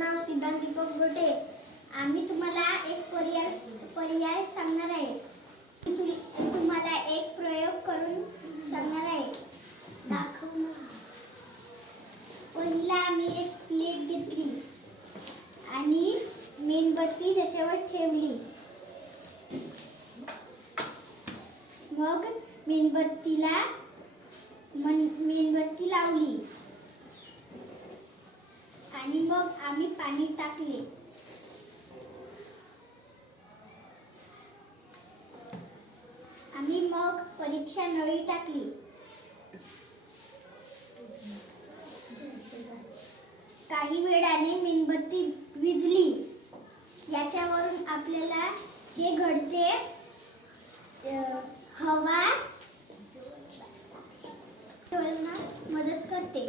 नाव सिद्धांत दीपक गोटे. आम्ही तुम्हाला एक पर्याय सांगणार आहे. तुम्हाला एक प्रयोग करून सांगणार आहे. दाखव ना. पहिला आम्ही एक प्लेट घेतली आणि मेणबत्ती त्याच्यावर ठेवली. मग मेणबत्ती लावली आणि मग आम्ही पाणी टाकले. आम्ही मग परीक्षा नळी टाकली. काही वेळाने मेणबत्ती विझली. याच्यावरून आपल्याला हे घडते, हवा ज्वलनास मदत करते.